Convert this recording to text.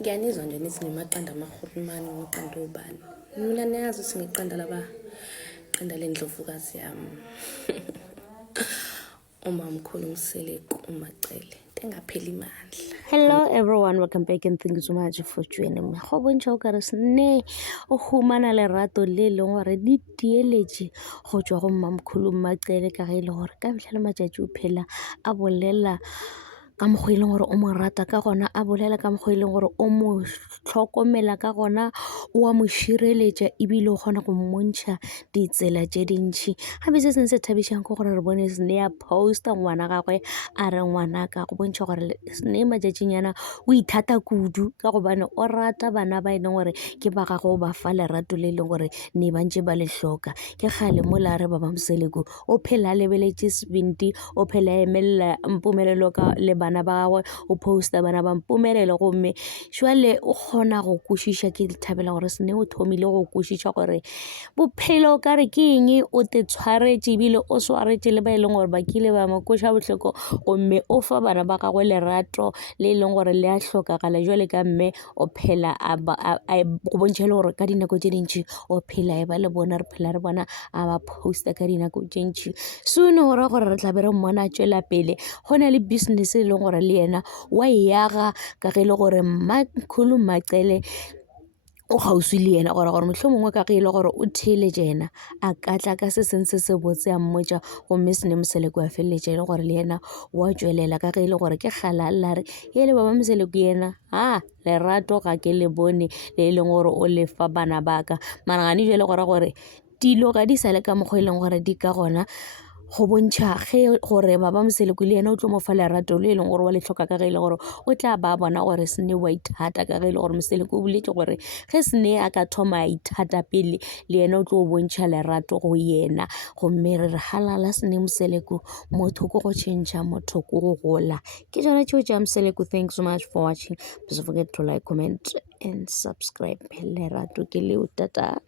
Ngiyanizwa nje nithi nemaqanda amakhulumane ngiqanda obani. Mina niyazi ukuthi ngiqanda laba qanda lendlovukazi yami. Umamkhulu uMseleku uMacele. Engapheli imandla. Hello everyone, welcome back and thank you so much for joining me. Go bontšha o kare sne o humana lerato le leng gore di tieletše go tswa go Mmamkhulu Macele ka ge e le gore ka fitlhela matšatši o phela a bolela ka mokgwa e leng gore o mo rata ka gona, a bolela ka mokgwa e leng gore o mo hlokomela ka gona, o a mo šireletša ebile o kgona go mmontšha ditsela tše dintšhi. Gape se sengwe se thabišang ke gore re bone sne a posta ngwana gagwe a re ngwanaka go bontšha gore sne matšatšinyana o ithata kudu ka gobane o rata bana ba e leng gore ke ba gagwe, o ba fa lerato le e leng gore ne ba ntše ba le hloka. Ke kgale mola re baba Mseleku o phela a lebeletše sebinti, o phela a emelela mpumelelo ka le bana ba gagwe, o posta bana ba mpumelelo gomme šwale o kgona go kwešiša. Ke thabela gore sne o thomile go kwešiša gore bophelo ka re ke eng, o te tshwaretše ebile o swaretše le ba e leng gore ba kile ba mo kweša bohloko gomme o fa bana ba gagwe lerato le e leng gore le a hlokagala. Jwale ka mme o phela go bontšha le gore ka dinako tše dintšhi o phela e ba le bona, re phela re bona a ba posta ka dinako tše ntšhi. Soon go ra gore re tla be re mmona a tšwela pele, go na le business e leng gore le yena wa yaga ka ge e le gore Mmamkhulu Macele o kgauswi le yena gore mohlho mongwe ka ge e le gore o theeletše yena a katla ka se sengwe se se botse a mmotša gomme sene Mseleku a feleletša e le gore le yena wa tšwelela ka ge e le gore ke kgalala re e le baba Mseleku yena lerato ga ke le bone le e leng gore o le fa bana baka mara gane jwale gore dilo ga di sa le ka mokgwa e leng gore di ka gona go bontšha ge gore baba Mseleku le yena o tlo mo fa lerato le e leng gore wa le tlhoka ka ge e le gore o tla ba bona gore sne wa ithata ka ge e le gore Mseleku o boletše gore ge sne a ka thoma a ithata pele le yena o tlo bontšha lerato go yena. Gomme re re halala sne Mseleku, motho ko go tšhentšha, motho ko go gola. Ke tšona tšeo tša Mseleku. Thanks so much for watching. Don't forget to like, comment and subscribe. Lerato ke leo, tata.